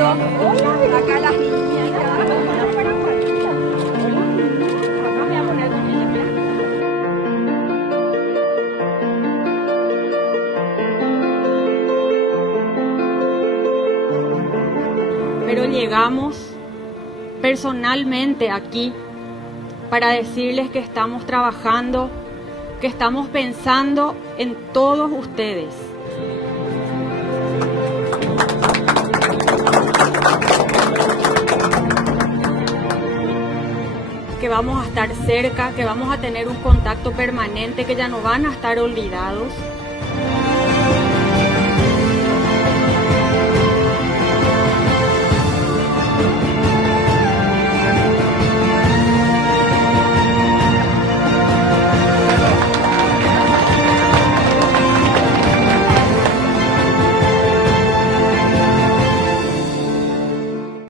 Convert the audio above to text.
Acá las niñas. Pero llegamos personalmente aquí para decirles que estamos trabajando, que estamos pensando en todos ustedes. Que vamos a estar cerca, que vamos a tener un contacto permanente, que ya no van a estar olvidados.